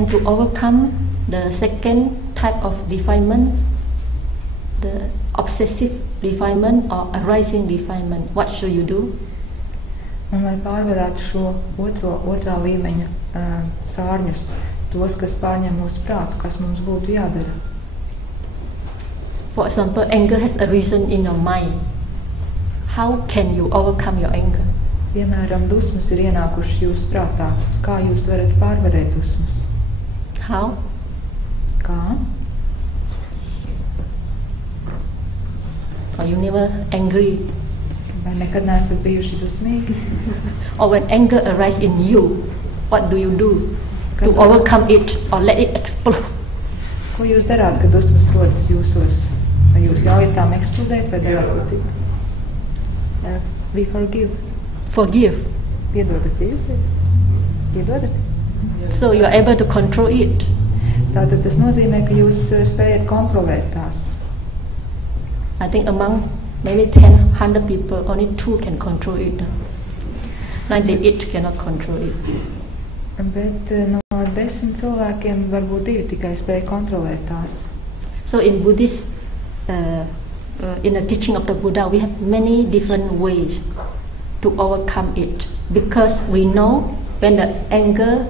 And to overcome the second type of defilement, the obsessive defilement or arising defilement, what should you do? Un lai pārvarētu šo otrā līmeņa sārņus, tos, kas pārņem mūsu prātu, kas mums būtu jādara. For example, anger has arisen in your mind. How can you overcome your anger? Piemēram, dusmas ir ienākušas jūsu prātā. Kā jūs varat pārvarēt dusmas? How? Kā? Or you never angry? Vai nekad neesat bijuši dusmīgi? Or when anger arises in you, what do you do to overcome it or let it explode? Ko jūs darāt, kad dusmas rodas jūsos? Vai jūs ļaujat tām eksplodēt vai darāt ko citu? We forgive. Forgive. Piedodat, piedodat? So you are able to control it. Tātad tas nozīmē, ka jūs spējat kontrolēt tās. I think among maybe 10, 100 people, only 2 can control it. 98 cannot control it. Bet no 10 cilvēkiem varbūt 2 tikai spēj kontrolēt tās. So in Buddhist, in the teaching of the Buddha, we have many different ways to overcome it, because we know when the anger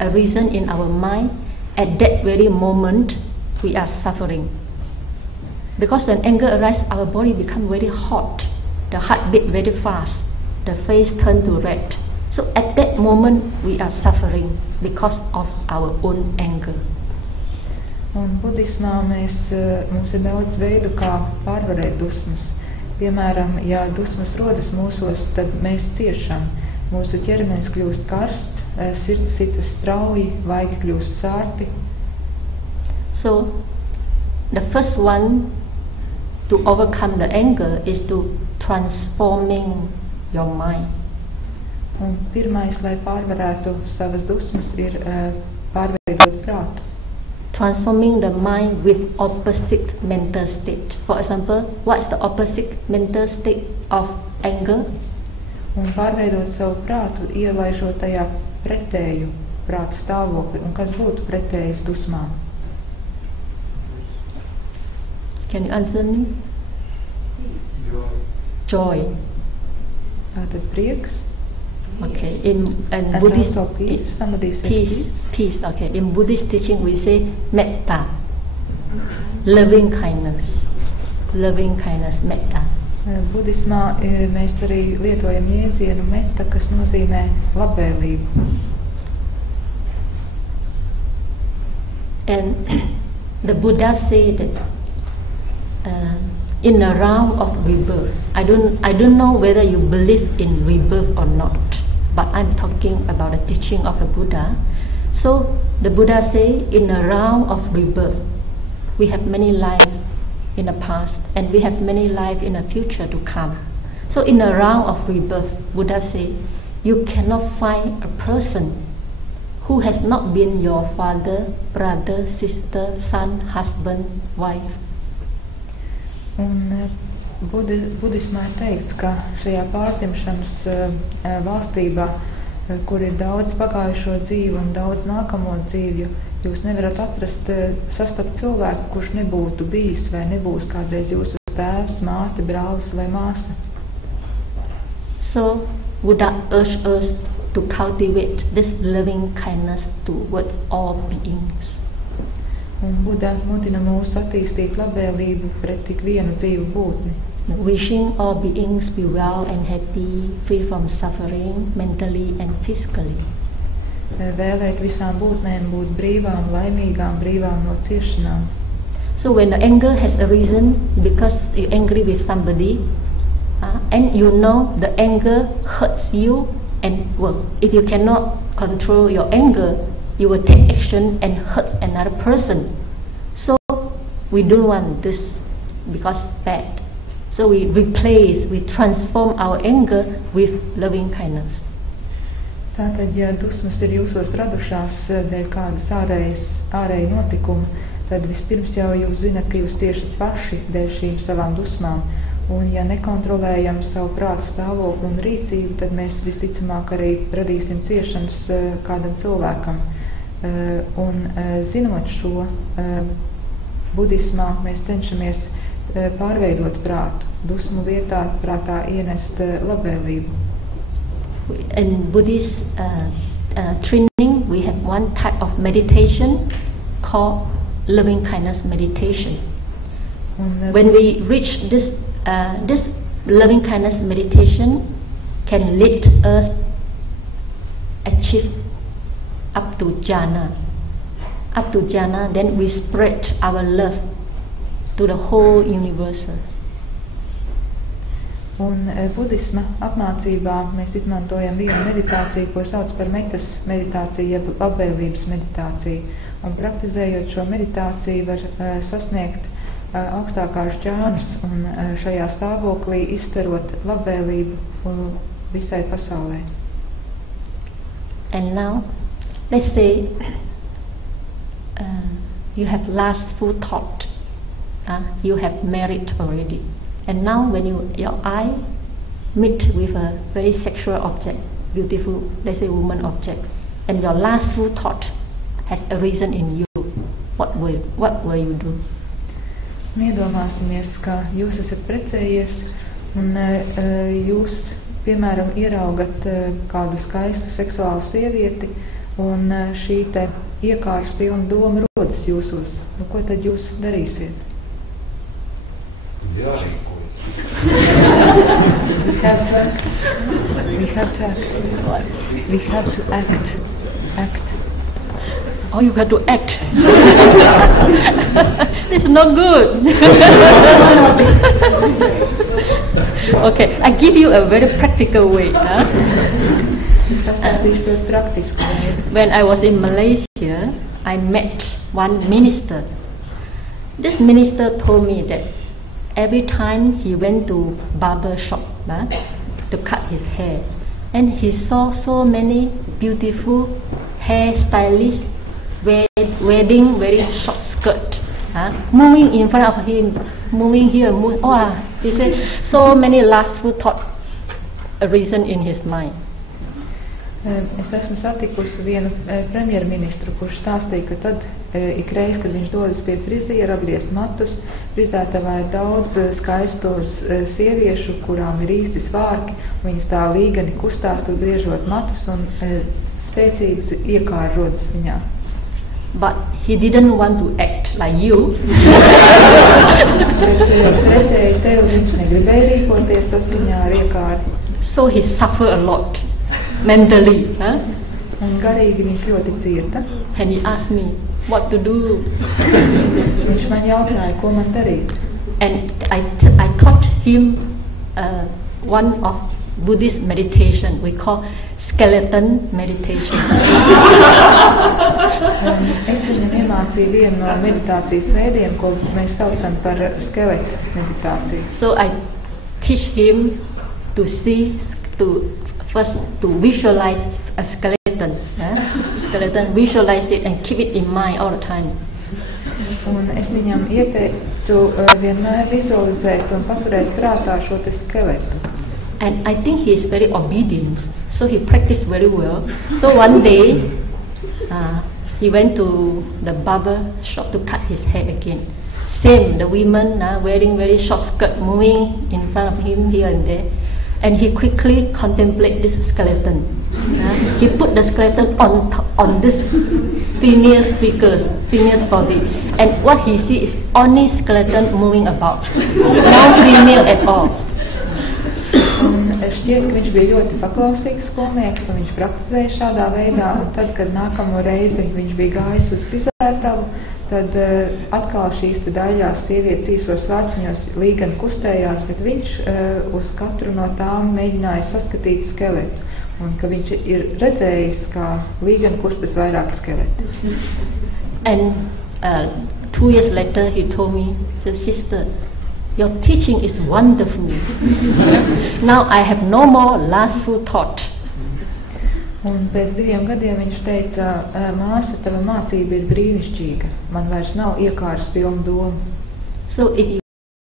arisen in our mind, at that very moment we are suffering. Because when anger arises, our body becomes very hot, the heart beat very fast, the face turns to red. So at that moment we are suffering because of our own anger. Un budismā mums ir daudz veidu, kā pārvarēt dusmas. Piemēram, ja dusmas rodas mūsos, tad mēs ciešam. Mūsu ķermenis kļūst karsts, sirds sitas strauji, vaigi kļūst sārti. So the first one to overcome the anger is to transforming your mind. Un pirmais, lai pārvarētu savas dusmas, ir pārveidot prātu. Transforming the mind with opposite mental state. For example, what is the opposite mental state of anger? Un pārveidot savu prātu, ielaižot tajā pretēju prāta stāvokli. Un kas būtu pretējs dusmām? Can you answer me? Joy. Tātad prieks. Okay, in and Buddhist also peace. Somebody says peace. Okay, in Buddhist teaching we say metta, loving kindness, metta. Budismā mēs arī lietojam jēdzienu metta, kas nozīmē labvēlību. And the Buddha said that in a round of rebirth, I don't know whether you believe in rebirth or not, but I'm talking about the teaching of the Buddha. So the Buddha say, in a round of rebirth, we have many lives in the past and we have many lives in the future to come. So in a round of rebirth, Buddha say, you cannot find a person who has not been your father, brother, sister, son, husband, wife. Un budismā ir teikts, ka šajā pārdzimšanas valstībā, kur ir daudz pagājušo dzīvi un daudz nākamo dzīvju, jūs nevarat sastapt cilvēku, kurš nebūtu bijis vai nebūs kādreiz jūsu tēvs, māte, brālis vai māsa. So Buddha urged us to cultivate this loving kindness towards all beings. Un Buddha mudina mūs attīstīt labvēlību pret tik vienu dzīvu būtni. Wishing all beings be well and happy, free from suffering, mentally and physically. Vēlēt visām būtnēm būt brīvām, laimīgām, brīvām no ciešanām. So when the anger has arisen because you're angry with somebody, and you know the anger hurts you, and well, if you cannot control your anger, you will take action and hurt another person. So we don't want this because bad. So we transform our anger with loving kindness. Tātad, ja dusmas ir jūsos radušās dēļ kādas ārēji notikumi, tad vispirms jau jūs zinat, ka jūs tiešat paši dēļ šīm savām dusmām. Un ja nekontrolējam savu prātu stāvokli un rīcību, tad mēs visticamāk arī radīsim ciešanas kādam cilvēkam. Zinot šo, budismā mēs cenšamies pārveidot prātu, dusmu vietā prātā ienest labvēlību. In Buddhist training, we have one type of meditation called loving kindness meditation. When we reach this loving kindness meditation can lead us achieve up to jhana. Up to jhana, then we spread our love to the whole universe. Un budisma apmācībā mēs izmantojam vienu meditāciju, ko sauc par metas meditāciju, jeb labvēlības meditāciju. Un praktizējot šo meditāciju var sasniegt augstākās džānas un šajā stāvoklī izsverot labvēlību visai pasaulē. And now, let's say you have lustful thought. You have married already. And now when your eye meet with a very sexual object, beautiful, let's say woman object, and your lustful thought has arisen in you, what will you do? Iedomāsimies, ka jūs esat precējies un jūs, piemēram, ieraugat kādu skaistu seksuālu sievieti un šī te iekārs pilna doma rodas jūsos. Nu, ko tad jūs darīsiet? We have to act. Oh, you got to act. It's not good. Okay, I give you a very practical way. When I was in Malaysia, I met one minister. This minister told me that every time he went to barber shop to cut his hair, and he saw so many beautiful hairstylists wearing very short skirt, moving in front of him, moving here, moving. Oh, he said so many lustful thoughts arisen in his mind. Es esmu satikusi vienu premjerministru, kurš stāstīja, ka tad ikreiz, kad viņš dodas pie friziera apgriezt matus, frizētavā ir daudz skaistos sieviešu, kurām ir īsti svārki, viņas tā līgani kustās, tur griežot matus, un spēcīgas iekāri rodas viņā. But he didn't want to act like you. Pretēji tev viņš negribēja rīkoties saskaņā ar iekāri. So he suffered a lot mentally. Un garīgi viņš ļoti cieta. And he asked me what to do. Viņš man jautāja, ko man darīt. And I taught him one of Buddhist meditation we call skeleton meditation. Es viņam iemācīju vienu no meditācijas veidiem, ko mēs saucam par skeletu meditāciju. So I teach him to see, first to visualize a skeleton. Skeleton, visualize it and keep it in mind all the time. Un es viņam ieteicu vienmēr vizualizēt un paturēt prātā šo te skeletu. And I think he is very obedient, so he practiced very well. So one day, he went to the barber shop to cut his hair again. Same, the women wearing very short skirt, moving in front of him here and there. And he quickly contemplated this skeleton. He put the skeleton on this female's body. And what he sees is only skeleton moving about, no female at all. Šķiet, ka viņš bija ļoti paklausīgs skolnieks un viņš praktizēja šādā veidā, un tad, kad nākamo reizi viņš bija gājis uz frizētavu, tad atkal šīs daļās sievietes īsos vārciņos līgani kustējās, bet viņš uz katru no tām mēģināja saskatīt skeletu, un ka viņš ir redzējis, kā līgani kustas vairāk skeleti. And 2 years later he told me, said, "Sister, your teaching is wonderful. Now I have no more lustful thought." Un pēc 2 gadiem viņš teica, māsa, tava mācība ir brīnišķīga. Man vairs nav iekārs pilna doma. So if